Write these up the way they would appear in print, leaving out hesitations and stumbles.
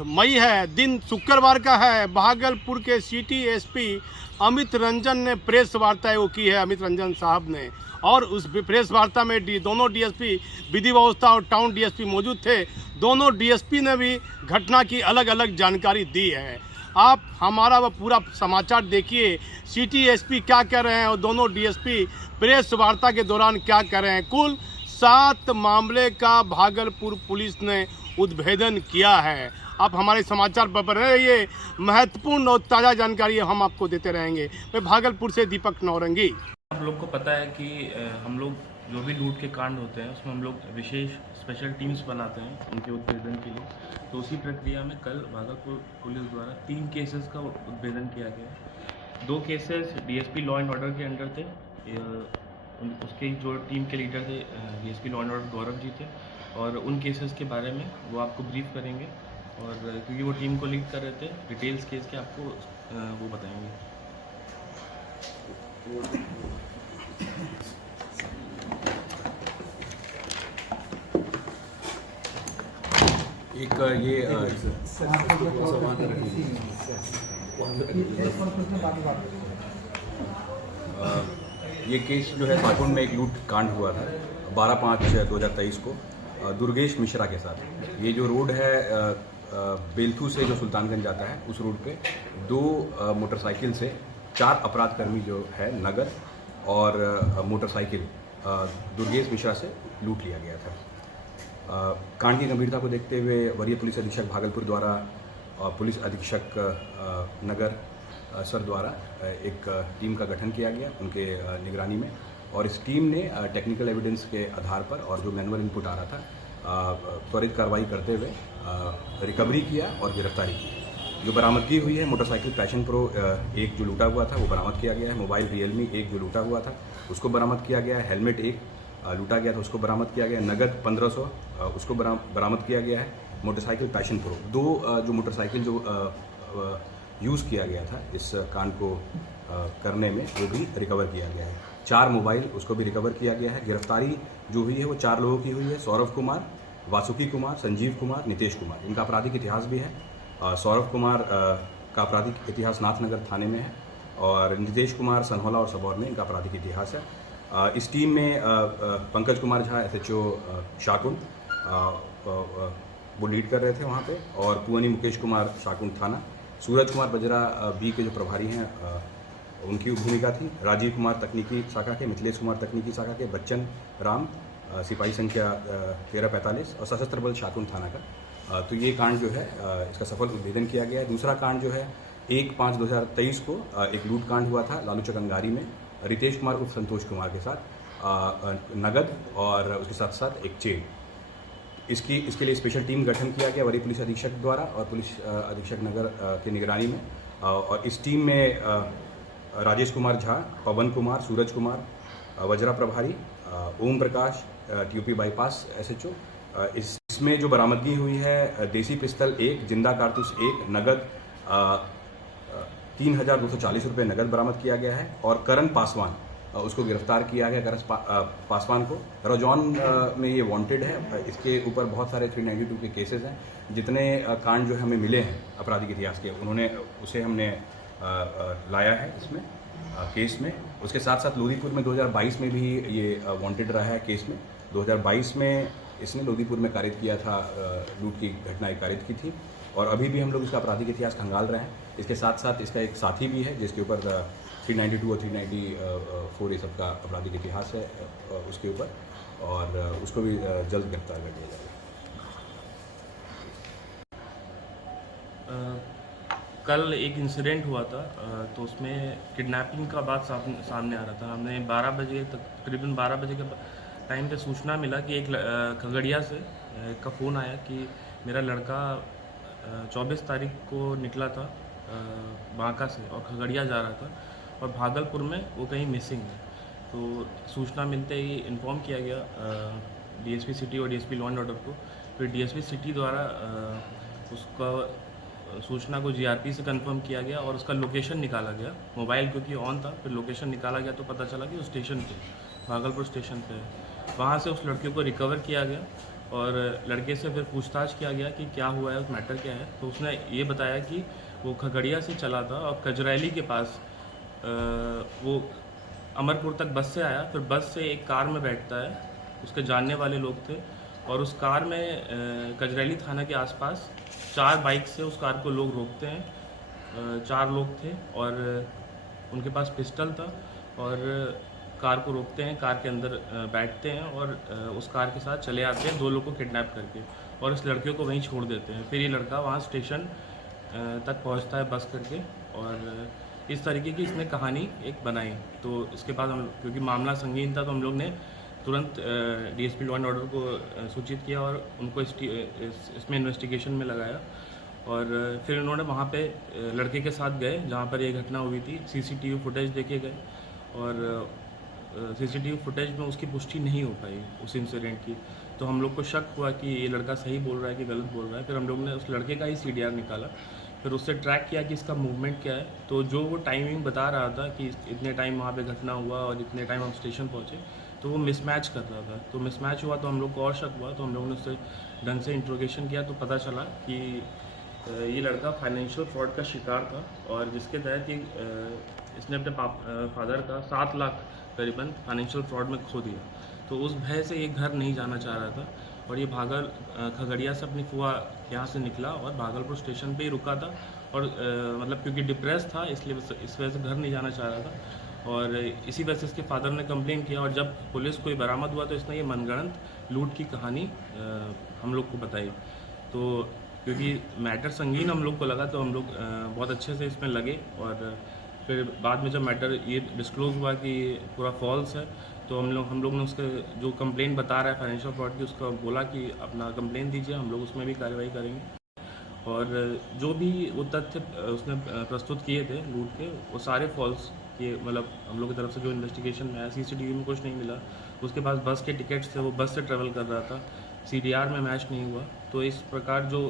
मई है, दिन शुक्रवार का है। भागलपुर के सिटी एसपी अमित रंजन ने प्रेस वार्ता वो की है, अमित रंजन साहब ने, और उस प्रेस वार्ता में दोनों डीएसपी विधि व्यवस्था और टाउन डीएसपी मौजूद थे। दोनों डीएसपी ने भी घटना की अलग अलग जानकारी दी है। आप हमारा वह पूरा समाचार देखिए, सिटी एसपी क्या कह रहे हैं और दोनों डीएसपी प्रेस वार्ता के दौरान क्या कह रहे हैं। कुल 7 मामले का भागलपुर पुलिस ने उद्भेदन किया है। आप हमारे समाचार पर बने रहिए, महत्वपूर्ण और ताज़ा जानकारी हम आपको देते रहेंगे। मैं भागलपुर से दीपक नौरंगी। आप लोग को पता है कि हम लोग जो भी लूट के कांड होते हैं उसमें हम लोग विशेष स्पेशल टीम्स बनाते हैं उनके उद्भेदन के लिए। तो उसी प्रक्रिया में कल भागलपुर पुलिस द्वारा 3 केसेस का उद्भेदन किया गया। 2 cases DSP law and order के अंडर थे। उसके जो टीम के लीडर थे DSP law and order Gaurav ji थे, और उन केसेस के बारे में वो आपको ब्रीफ करेंगे, और क्योंकि वो टीम को लीड कर रहे थे, डिटेल्स केस के आपको वो बताएंगे। एक ये केस जो है साकुंड में एक लूट कांड हुआ था 12/5/2023 को दुर्गेश मिश्रा के साथ। ये जो रोड है बेलथू से जो सुल्तानगंज जाता है, उस रोड पे 2 मोटरसाइकिल से 4 अपराधकर्मी जो है नगद और मोटरसाइकिल दुर्गेश मिश्रा से लूट लिया गया था। कांड की गंभीरता को देखते हुए वरीय पुलिस अधीक्षक भागलपुर द्वारा पुलिस अधीक्षक नगर सर द्वारा एक टीम का गठन किया गया उनके निगरानी में, और इस टीम ने टेक्निकल एविडेंस के आधार पर और जो मैनुअल इनपुट आ रहा था त्वरित कार्रवाई करते हुए रिकवरी किया और गिरफ्तारी की। जो बरामदगी हुई है, मोटरसाइकिल पैशन प्रो 1 जो लूटा हुआ था वो बरामद किया गया है। मोबाइल रियलमी 1 जो लूटा हुआ था उसको बरामद किया गया है। हेलमेट 1 लूटा गया था उसको बरामद किया गया है। नगद 1500 उसको बरामद किया गया है। मोटरसाइकिल पैशन प्रो 2 जो मोटरसाइकिल जो यूज़ किया गया था इस कांड को करने में, वो भी रिकवर किया गया है। 4 मोबाइल उसको भी रिकवर किया गया है। गिरफ्तारी जो हुई है वो 4 लोगों की हुई है। सौरभ कुमार, वासुकी कुमार, संजीव कुमार, नितेश कुमार। इनका आपराधिक इतिहास भी है। सौरभ कुमार का आपराधिक इतिहास नाथनगर थाने में है, और नितेश कुमार सनहौला और सबौर में इनका आपराधिक इतिहास है। इस टीम में पंकज कुमार झा SHO शाकुंड वो लीड कर रहे थे वहाँ पे, और कुवनी मुकेश कुमार शाकुंड थाना। सूरज कुमार बजरा B के जो प्रभारी हैं उनकी भूमिका थी। राजीव कुमार तकनीकी शाखा के, मिथिलेश कुमार तकनीकी शाखा के, बच्चन राम सिपाही संख्या 1345 और सशस्त्र बल शाकुंड थाना का। तो ये कांड जो है इसका सफल उद्भेदन किया गया है। दूसरा कांड जो है 1/5/2023 को एक लूट कांड हुआ था लालूचक अंगारी में, रितेश कुमार उर्फ संतोष कुमार के साथ नगद और उसके साथ साथ एक चेन। इसके लिए स्पेशल टीम गठन किया गया वरीय पुलिस अधीक्षक द्वारा और पुलिस अधीक्षक नगर के निगरानी में, और इस टीम में राजेश कुमार झा, पवन कुमार, सूरज कुमार वज्रा प्रभारी, Om Prakash TOP bypass SHO। इसमें जो बरामदगी हुई है देसी पिस्तल 1, जिंदा कारतूस 1, नगद 3240 रुपये नगद बरामद किया गया है, और करण पासवान उसको गिरफ्तार किया गया। करण पासवान को रजौन में ये वांटेड है। इसके ऊपर बहुत सारे 392 के केसेस हैं। जितने कांड जो हमें मिले हैं आपराधिक इतिहास के, उसे हमने लाया है इसमें केस में। उसके साथ साथ लोधीपुर में 2022 में भी ये वांटेड रहा है केस में। 2022 में इसने लोधीपुर में कारित किया था, लूट की घटना कारित की थी, और अभी भी हम लोग इसका आपराधिक इतिहास खंगाल रहे हैं। इसके साथ साथ इसका एक साथी भी है जिसके ऊपर 392 और 394 ये सबका आपराधिक इतिहास है उसके ऊपर, और उसको भी जल्द गिरफ्तार कर लिया जाएगा। कल एक इंसिडेंट हुआ था, तो उसमें किडनैपिंग का बात सामने आ रहा था। हमने 12 बजे तकरीबन 12 बजे के टाइम पे सूचना मिला कि एक खगड़िया से का फ़ोन आया कि मेरा लड़का 24 तारीख को निकला था बांका से और खगड़िया जा रहा था, और भागलपुर में वो कहीं मिसिंग है। तो सूचना मिलते ही इन्फॉर्म किया गया DSP सिटी और DSP लॉ एंड ऑर्डर को। फिर DSP सिटी द्वारा उसका सूचना को GRP से कंफर्म किया गया और उसका लोकेशन निकाला गया। मोबाइल क्योंकि ऑन था, फिर लोकेशन निकाला गया तो पता चला कि वो स्टेशन पे, भागलपुर स्टेशन पे है। वहाँ से उस लड़के को रिकवर किया गया और लड़के से फिर पूछताछ किया गया कि क्या हुआ है, उस मैटर क्या है। तो उसने ये बताया कि वो खगड़िया से चला था और कजरैली के पास वो अमरपुर तक बस से आया, फिर बस से एक कार में बैठता है, उसके जानने वाले लोग थे और उस कार में कजरैली थाना के आसपास 4 बाइक से उस कार को लोग रोकते हैं। 4 लोग थे और उनके पास पिस्टल था और कार को रोकते हैं, कार के अंदर बैठते हैं और उस कार के साथ चले आते हैं 2 लोग को किडनैप करके और इस लड़के को वहीं छोड़ देते हैं। फिर ये लड़का वहाँ स्टेशन तक पहुँचता है बस करके और इस तरीके की इसने कहानी एक बनाई। तो इसके बाद हम, क्योंकि मामला संगीन था, तो हम लोग ने तुरंत डीएसपी लॉ एंड ऑर्डर को सूचित किया और उनको इसमें इन्वेस्टिगेशन में लगाया। और फिर उन्होंने वहाँ पे लड़के के साथ गए जहाँ पर ये घटना हुई थी, सीसीटीवी फुटेज देखे गए और सीसीटीवी फुटेज में उसकी पुष्टि नहीं हो पाई उस इंसिडेंट की। तो हम लोग को शक हुआ कि ये लड़का सही बोल रहा है कि गलत बोल रहा है। फिर हम लोग ने उस लड़के का ही CDR निकाला, फिर उससे ट्रैक किया कि इसका मूवमेंट क्या है। तो जो वो टाइमिंग बता रहा था कि इतने टाइम वहाँ पे घटना हुआ और इतने टाइम हम स्टेशन पहुँचे, तो वो मिसमैच कर रहा था। तो मिसमैच हुआ तो हम लोग को और शक हुआ, तो हम लोगों ने उससे ढंग से इंट्रोगेशन किया तो पता चला कि ये लड़का फाइनेंशियल फ्रॉड का शिकार था और जिसके तहत इसने अपने फादर का 7 लाख करीबन फाइनेंशियल फ्रॉड में खो दिया। तो उस भय से ये घर नहीं जाना चाह रहा था और ये खगड़िया से अपनी फुआ यहाँ से निकला और भागलपुर स्टेशन पे ही रुका था और मतलब क्योंकि डिप्रेस था इसलिए इस वजह से घर नहीं जाना चाह रहा था और इसी वजह से इसके फादर ने कंप्लेन किया और जब पुलिस को ये बरामद हुआ तो इसने ये मनगढ़ंत लूट की कहानी हम लोग को बताई। तो क्योंकि मैटर संगीन हम लोग को लगा तो हम लोग बहुत अच्छे से इसमें लगे और फिर बाद में जब मैटर ये डिस्क्लोज़ हुआ कि पूरा फॉल्स है तो हम लोग ने उसके जो कंप्लेंट बता रहा है फाइनेंशियल फ्रॉड की, उसका बोला कि अपना कंप्लेंट दीजिए, हम लोग उसमें भी कार्रवाई करेंगे। और जो भी वो तथ्य उसने प्रस्तुत किए थे लूट के, वो सारे फॉल्स किए। मतलब हम लोग की तरफ से जो इन्वेस्टिगेशन में आया, CCTV में कुछ नहीं मिला, उसके पास बस के टिकट्स थे, वो बस से ट्रेवल कर रहा था, CDR में मैच नहीं हुआ। तो इस प्रकार जो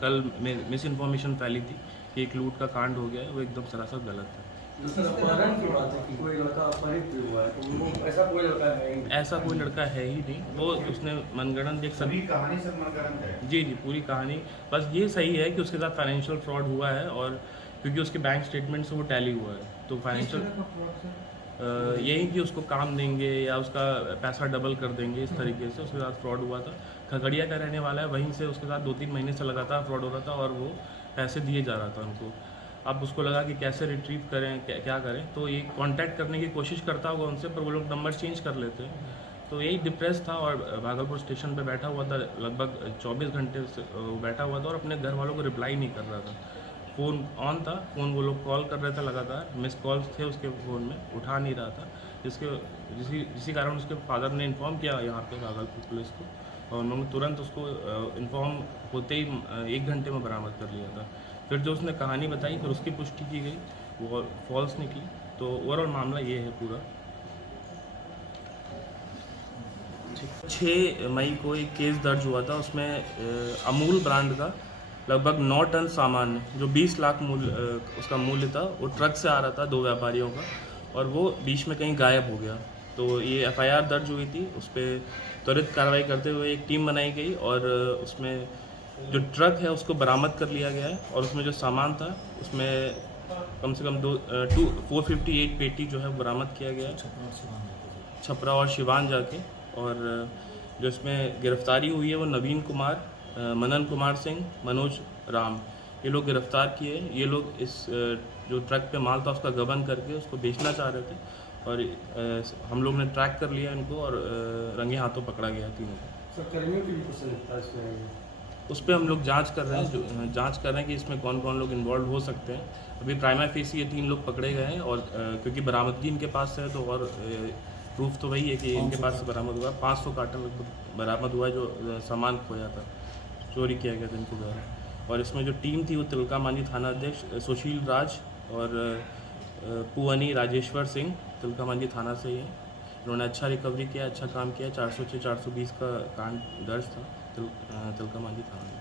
कल मिस इन्फॉर्मेशन फैली थी कि एक लूट का कांड हो गया है, वो एकदम सरासर गलत है। अपहरण की बात है कि कोई लड़का अपहरित भी हुआ है, तो वो ऐसा कोई लड़का है ही नहीं। ऐसा कोई लड़का है ही नहीं, वो उसने मनगढ़ंत एक सभी कहानी सब मनगढ़ंत है। जी पूरी कहानी। बस ये सही है कि उसके साथ फाइनेंशियल फ्रॉड हुआ है और क्योंकि उसके बैंक स्टेटमेंट से वो टैली हुआ है, तो फाइनेंशियल यही कि उसको काम देंगे या उसका पैसा डबल कर देंगे, इस तरीके से उसके साथ फ्रॉड हुआ था। खगड़िया का रहने वाला है, वहीं से उसके साथ 2-3 महीने से लगातार फ्रॉड हो रहा था और वो पैसे दिए जा रहा था उनको। अब उसको लगा कि कैसे रिट्रीव करें, क्या करें, तो ये कांटेक्ट करने की कोशिश करता होगा उनसे, पर वो लोग नंबर चेंज कर लेते हैं। तो यही डिप्रेस था और भागलपुर स्टेशन पे बैठा हुआ था, लगभग 24 घंटे से वो बैठा हुआ था और अपने घर वालों को रिप्लाई नहीं कर रहा था। फ़ोन ऑन था, फ़ोन वो लोग कॉल कर रहे थे लगातार, मिस कॉल्स थे उसके फ़ोन में, उठा नहीं रहा था, जिसी कारण उसके फादर ने इन्फॉर्म किया यहाँ पे भागलपुर पुलिस को और उन्होंने तुरंत उसको इन्फॉर्म होते ही 1 घंटे में बरामद कर लिया था। फिर जो उसने कहानी बताई फिर उसकी पुष्टि की गई, वो फॉल्स निकली। तो ओवरऑल मामला ये है पूरा। 6 मई को एक केस दर्ज हुआ था, उसमें अमूल ब्रांड का लगभग 9 टन सामान जो 20 लाख उसका मूल्य था, वो ट्रक से आ रहा था 2 व्यापारियों का और वो बीच में कहीं गायब हो गया। तो ये FIR दर्ज हुई थी, उस पर त्वरित कार्रवाई करते हुए एक टीम बनाई गई और उसमें जो ट्रक है उसको बरामद कर लिया गया है और उसमें जो सामान था उसमें कम से कम 458 पेटी जो है बरामद किया गया है छपरा और सिवान जाके। और जो इसमें गिरफ्तारी हुई है वो नवीन कुमार, मनन कुमार सिंह, मनोज राम, ये लोग गिरफ्तार किए। ये लोग इस जो ट्रक पे माल था उसका गबन करके उसको बेचना चाह रहे थे और हम लोग ने ट्रैक कर लिया इनको और रंगे हाथों पकड़ा गया तीनों को। कर्मियों की भी कुछ संलिप्तता इसमें है? उस पर हम लोग जांच कर रहे हैं कि इसमें कौन कौन लोग इन्वॉल्व हो सकते हैं। अभी प्राइमा फेसी ये 3 लोग पकड़े गए हैं और क्योंकि बरामदगी इनके पास है तो और प्रूफ तो वही है कि इनके पास से बरामद हुआ 500 कार्टन बरामद हुआ है जो सामान खोया था, चोरी किया गया था इनके द्वारा। और इसमें जो टीम थी वो तिलका मांझी थाना अध्यक्ष सुशील राज और पुअनी राजेश्वर सिंह तिलका मांझी थाना से ही है। इन्होंने अच्छा रिकवरी किया, अच्छा काम किया। 406 420 का कांड दर्ज था तिलका मांझी थाना में।